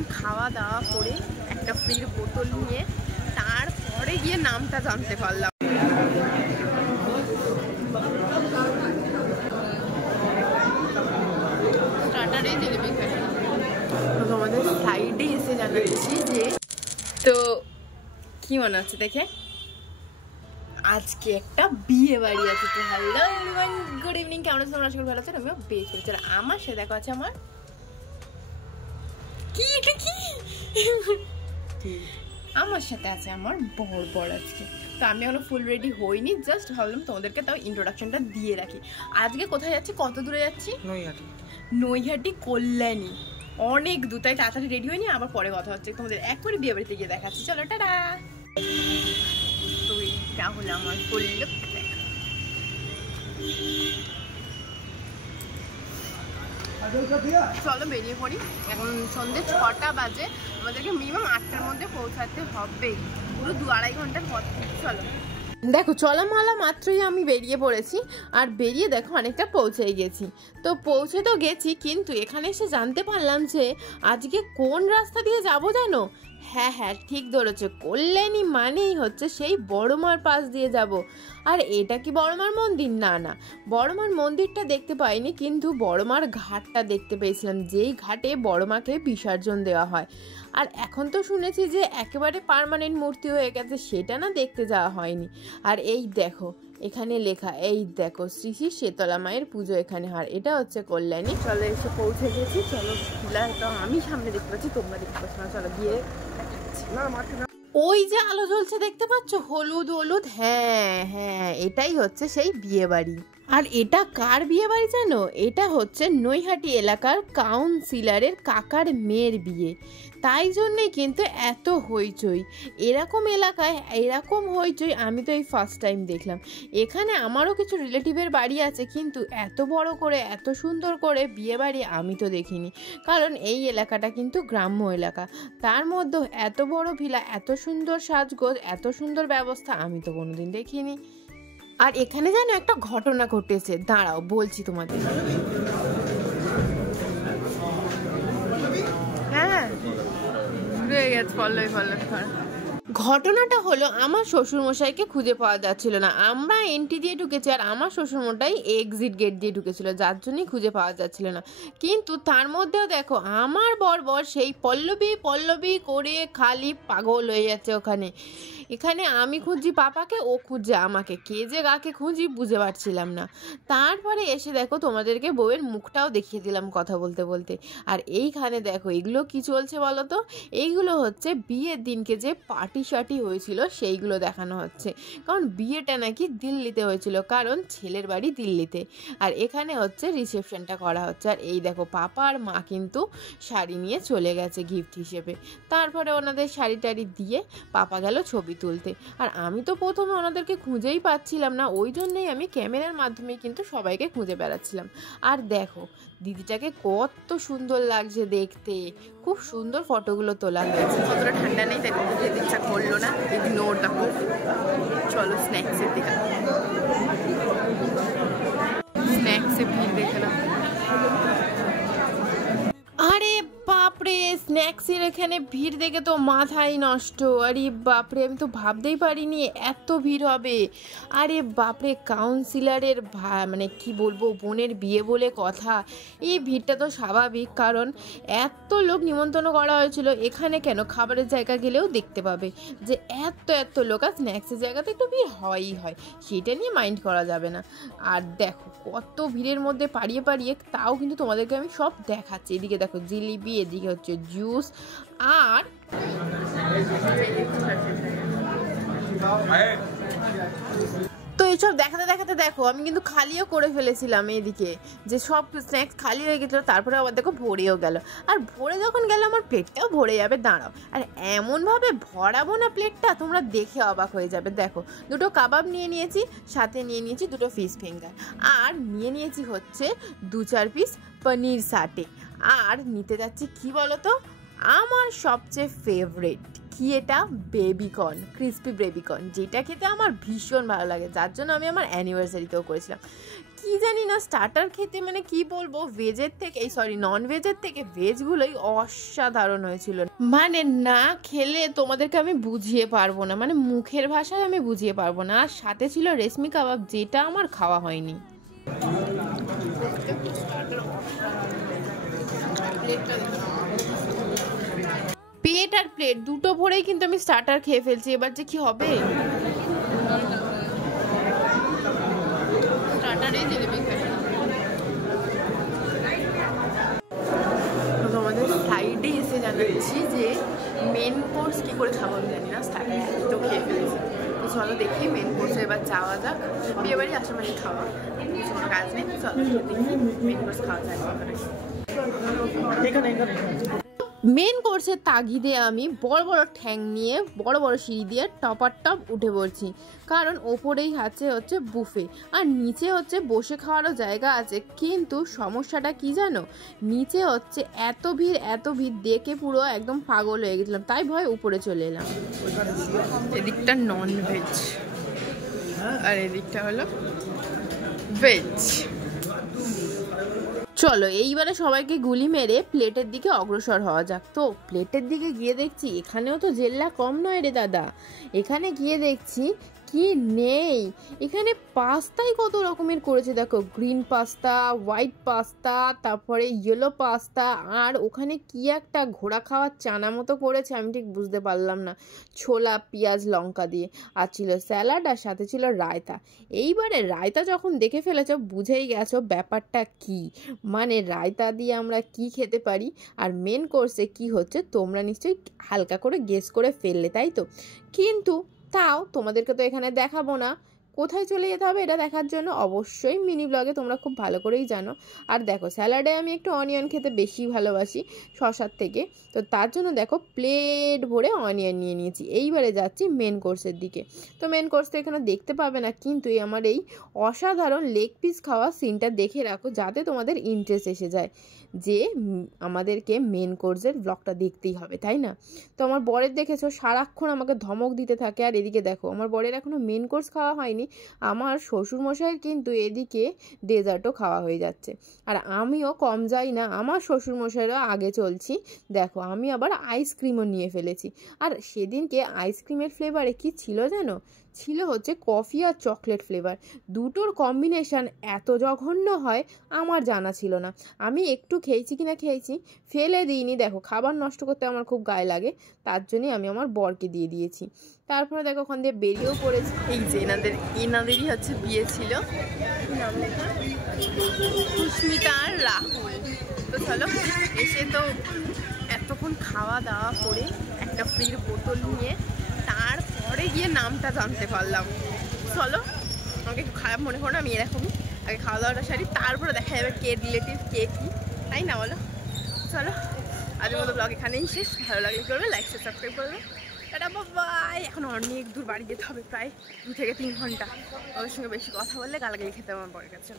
এখন খাওয়া দাওয়া করে একটা ফ্রির বোতল নিয়ে তারপরে গিয়ে নামটা জানতে পারলাম। স্টার্টারে জিলিপি খাই। তোমাদের সাইডে এসে জানাচ্ছি যে তো কি মনে হচ্ছে দেখে আজকে একটা বিয়ে বাড়ি আছে। তো হ্যালো এভরিওয়ান, গুড ইভিনিং, কেমন আছো তোমরা? আশা করি ভালো আছো। আমিও বেশ করছি। আর আমার সাথে দেখো আছে আমার কি এটা কি আমার সাথে আছে আমার বর আজকে। তো আমি এখনো ফুল রেডি হইনি, জাস্ট ভাবলাম তোমাদেরকে তাও ইন্ট্রোডাকশনটা দিয়ে রাখি। আজকে কোথায় যাচ্ছি, কত দূরে যাচ্ছি? নৈহাটি কল্যাণী, অনেক দূর, তাই তাড়াতাড়ি রেডি হয়নি, আবার পরে কথা হচ্ছে। তোমাদের একবারে বিয়ে বাড়িতে গিয়ে দেখাচ্ছি, চলো টাটা। তো এইটা হলো আমার ফুল লুক। চলো বেরিয়ে পড়ি। এখন সন্ধ্যে 6টা বাজে, আমাদেরকে মিনিমাম 8টার মধ্যে পৌঁছাতে হবে, পুরো 2-2.5 ঘন্টার পথ। চলো দেখো, চলামালা মাত্রই আমি বেরিয়ে পড়েছি, আর বেরিয়ে দেখো অনেকটা পৌঁছে গেছি। তো পৌঁছে তো গেছি, কিন্তু এখানে এসে জানতে পারলাম যে আজকে কোন রাস্তা দিয়ে যাবো জানো? হ্যাঁ ঠিক ধরেছে, কল্যাণী মানেই হচ্ছে সেই বড়মার পাশ দিয়ে যাব। আর এটা কি বড়মার মন্দির? না, বড়মার মন্দিরটা দেখতে পাইনি, কিন্তু বড়মার ঘাটটা দেখতে পেয়েছিলাম, যেই ঘাটে বড়মাকে বিসর্জন দেওয়া হয়। আর এখন তো শুনেছি যে একেবারে পার্মানেন্ট মূর্তি হয়ে গেছে, সেটা না দেখতে যাওয়া হয়নি। আর এই দেখো এখানে লেখা, এই দেখো শ্রী শ্রী শীতলা মায়ের পুজো এখানে। আর এটা হচ্ছে কল্যাণী। চলো এসে পৌঁছে গেছি, চলো তো আমি সামনে দেখতে পাচ্ছি, তোমরা দেখতে পাচ্ছ না, চলো গিয়ে ওই যে আলো জ্বলছে দেখতে পাচ্ছ, হলুদ। হ্যাঁ এটাই হচ্ছে সেই বিয়ে বাড়ি। আর এটা কার বিয়ে বাড়ি জানো? এটা হচ্ছে নৈহাটি এলাকার কাউন্সিলরের কাকার মেয়ের বিয়ে, তাই জন্যই কিন্তু এত হইচই। এরকম এলাকায় এরকম হইচই আমি তো এই ফার্স্ট টাইম দেখলাম। এখানে আমারও কিছু রিলেটিভের বাড়ি আছে, কিন্তু এত বড় করে এত সুন্দর করে বিয়ে বাড়ি আমি তো দেখিনি, কারণ এই এলাকাটা কিন্তু গ্রাম্য এলাকা। তার মধ্যে এত বড় ভিলা, এত সুন্দর সাজগোজ, এত সুন্দর ব্যবস্থা আমি তো কোনোদিন দেখিনি। আর এখানে যেন একটা ঘটনা ঘটেছে, দাঁড়াও বলছি তোমাদের। হ্যাঁ ঘটনাটা হলো, আমার শ্বশুরমশাইকে খুঁজে পাওয়া যাচ্ছিল না। আমরা এন্ট্রি দিয়ে ঢুকেছি, আর আমার শ্বশুরমশাই এক্সিট গেট দিয়ে ঢুকেছিল, যার জন্যই খুঁজে পাওয়া যাচ্ছিল না। কিন্তু তার মধ্যেও দেখো আমার বর সেই পল্লবী করে খালি পাগল হয়ে যাচ্ছে ওখানে। এখানে আমি খুঁজছি পাপাকে, ও খুঁজছে আমাকে, কে যে গাকে খুঁজি বুঝে পারছিলাম না। তারপরে এসে দেখো তোমাদেরকে বউয়ের মুখটাও দেখিয়ে দিলাম কথা বলতে বলতে। আর এইখানে দেখো এগুলো কি চলছে বলো তো? এইগুলো হচ্ছে বিয়ের দিনকে যে পার্টি শার্টি হয়েছিল সেইগুলো দেখানো হচ্ছে, কারণ বিয়েটা নাকি দিল্লিতে হয়েছিল, কারণ ছেলের বাড়ি দিল্লিতে। আর এখানে হচ্ছে রিসেপশনটা করা হচ্ছে। আর এই দেখো পাপা আর মা কিন্তু শাড়ি নিয়ে চলে গেছে গিফট হিসেবে। তারপরে ওনাদের শাড়ি টাড়ি দিয়ে পাপা গেল ছবি তুলতে। আর আমি তো প্রথমে ওনাদেরকে খুঁজেই পাচ্ছিলাম না, ওই জন্যই আমি ক্যামেরার মাধ্যমে কিন্তু সবাইকে খুঁজে বেড়াচ্ছিলাম। আর দেখো দিদিটাকে কত সুন্দর লাগছে দেখতে, খুব সুন্দর ফটোগুলো তোলা হয়েছে। কতটা ঠান্ডা নেই তাই খেতে ইচ্ছা করলো না, ইগনোর দেখো। চলো স্ন্যাক্সের দিকে, স্ন্যাক্সে ভিড় দেখে না। আরে বাপরে, স্ন্যাক্সের এখানে ভিড় দেখে তো মাথাই নষ্ট। আরে বাপরে, আমি তো ভাবতেই পারিনি এত ভিড় হবে। আরে বাপরে, কাউন্সিলরের মানে কি বলবো, বোনের বিয়ে বলে কথা, এই ভিড়টা তো স্বাভাবিক, কারণ এত লোক নিমন্ত্রণ করা হয়েছিল। এখানে কেন, খাবারের জায়গা গেলেও দেখতে পাবে যে এত লোক, আর স্ন্যাক্সের জায়গাতে একটু ভিড় হয়ই হয়, সেটা নিয়ে মাইন্ড করা যাবে না। আর দেখো কত ভিড়ের মধ্যে পাড়িয়ে তাও কিন্তু তোমাদেরকে আমি সব দেখাচ্ছি। এদিকে দেখো জিলিপি, এদিকে হচ্ছে জুস, আর তো এইসব দেখাতে দেখো আমি কিন্তু খালিও করে ফেলেছিলাম এদিকে, যে সব স্ন্যাক্স খালি হয়ে গেছিলো। তারপরে আবার দেখো ভরেও গেল, আর ভরে যখন গেল আমার প্লেটটাও ভরে যাবে। দাঁড়াও, আর এমনভাবে ভরাবো না প্লেটটা, তোমরা দেখে অবাক হয়ে যাবে। দেখো দুটো কাবাব নিয়ে নিয়েছি, সাথে নিয়ে নিয়েছি দুটো ফিশ ফিঙ্গার, আর নিয়ে নিয়েছি হচ্ছে 2-4 পিস পনির সাটে। আর নিতে যাচ্ছি কি বলো তো, আমার সবচেয়ে ফেভারিট কি, এটা বেবিকর্ন, ক্রিস্পি বেবিকর্ন, যেটা খেতে আমার ভীষণ ভালো লাগে, যার জন্য আমি আমার অ্যানিভার্সারিতেও করেছিলাম। কি জানি না, স্টার্টার খেতে মানে কি বলবো, ভেজের থেকে নন ভেজের থেকে ভেজগুলোই অসাধারণ হয়েছিল। মানে না খেলে তোমাদেরকে আমি বুঝিয়ে পারবো না, মানে মুখের ভাষায় আমি বুঝিয়ে পারবো না। আর সাথে ছিল রেশমি কাবাব, যেটা আমার খাওয়া হয়নি। পেট আর প্লেট দুটো ভরেই কিন্তু আমি স্টার্টার খেয়ে ফেলছি, এবার যে কি হবে। তোমাদের সাইডে এসে জানাচ্ছি যে মেন কোর্স কি করে খাবো আমি জানি না, স্টার্টার তো খেয়ে ফেলেছি। তো চলো দেখি মেন কোর্সে এবার যাওয়া যাক। বিয়ে বাড়ি আসামানি খাওয়া, কিছু কোনো কাজ নেই, চলো দেখি মেন কোর্স খাওয়া যায়। মেন কোর্সের তাগিদে আমি বড় বড় ঠ্যাং নিয়ে বড় বড় সিঁড়ি দিয়ে টপার টপ উঠে পড়ছি, কারণ ওপরেই হচ্ছে বুফে আর নিচে হচ্ছে বসে খাওয়ারও জায়গা আছে। কিন্তু সমস্যাটা কি জানো, নিচে হচ্ছে এত ভিড় দেখে পুরো একদম পাগল হয়ে গেছিলাম, তাই ভয় উপরে চলে এলাম। এদিকটা নন ভেজ আর এদিকটা হলো ভেজ। চলো এইবারে সবাইকে গুলি মেরে প্লেটের দিকে অগ্রসর হওয়া যাক। তো প্লেটের দিকে গিয়ে দেখছি এখানেও তো জেল্লা কম নয় রে দাদা। এখানে গিয়ে দেখছি কি নেই, এখানে পাস্তাই কত রকমের করেছে দেখো, গ্রিন পাস্তা, হোয়াইট পাস্তা, তারপরে ইয়েলো পাস্তা, আর ওখানে কি একটা ঘোড়া খাওয়ার চানা মতো করেছে, আমি ঠিক বুঝতে পারলাম না, ছোলা পেঁয়াজ লঙ্কা দিয়ে। আর ছিল স্যালাড আর সাথে ছিল রায়তা। এইবারে রায়তা যখন দেখে ফেলেছ বুঝেই গেছো ব্যাপারটা কি, মানে রায়তা দিয়ে আমরা কি খেতে পারি। আর মেন কোর্সে কি হচ্ছে তোমরা নিশ্চয়ই হালকা করে গেস করে ফেললে, তাই তো? কিন্তু তাও তোমাদেরকে তো এখানে দেখাবো না, কোথায় চলে যেতে হবে এটা দেখার জন্য অবশ্যই মিনি ব্লগে তোমরা খুব ভালো করেই জানো। আর দেখো স্যালাডে আমি একটু অনিয়ন খেতে বেশি ভালোবাসি শসার থেকে, তো তার জন্য দেখো প্লেট ভরে অনিয়ন নিয়ে নিয়েছি। এইবারে যাচ্ছি মেন কোর্সের দিকে। তো মেন কোর্স তো এখানে দেখতে পাবে না, কিন্তু আমার এই অসাধারণ লেগ পিস খাওয়া সিনটা দেখে রাখো, যাতে তোমাদের ইন্টারেস্ট এসে যায় যে আমাদেরকে মেন কোর্সের ব্লগটা দেখতেই হবে, তাই না? তো আমার বরের দেখেছো সারাক্ষণ আমাকে ধমক দিতে থাকে। আর এদিকে দেখো আমার বরের এখনও মেন কোর্স খাওয়া হয়নি, আমার শ্বশুরমশাইয়ের কিন্তু এদিকে ডেজার্টও খাওয়া হয়ে যাচ্ছে। আর আমিও কম যাই না, আমার শ্বশুরমশাইয়েরও আগে চলছি। দেখো আমি আবার আইসক্রিমও নিয়ে ফেলেছি। আর সেদিনকে আইসক্রিমের ফ্লেভারে কি ছিল জানো, ছিল হচ্ছে কফি আর চকলেট ফ্লেভার। দুটোর কম্বিনেশান এত জঘন্য হয় আমার জানা ছিল না। আমি একটু খেয়েছি কিনা খেয়েছি, ফেলে দিইনি। দেখো খাবার নষ্ট করতে আমার খুব গায়ে লাগে, তার জন্যই আমি আমার বরকে দিয়ে দিয়েছি। তারপরে দেখো ওখান দিয়ে বেরিয়েও পড়েছি। এই যে এনাদেরই হচ্ছে বিয়ে ছিল, নাম লেখা সুস্মিতা আর রাহুল। তো চলো এসে তো এতক্ষণ খাওয়া দাওয়া করে একটা ফ্রির বোতল নিয়ে তারপরে গিয়ে নামটা জানতে পারলাম। চলো আমাকে একটু খারাপ মনে করো না, আমি এরকমই আগে খাওয়া দাওয়াটা সারি, তারপরে দেখা যাবে কে রিলেটিভ কে কী, তাই না বলো? চলো আজকের মতো ব্লগ এখানেই শেষ। ভালো লাগলে করবে লাইক শেয়ার সাবস্ক্রাইব করবে। Tata bye. এখন অনেক দূর বাড়ি যেতে হবে, প্রায় 2 থেকে 3 ঘন্টা। ওদের সঙ্গে বেশি কথা বললে গালাগালি খেতে আমার বরের কাছে।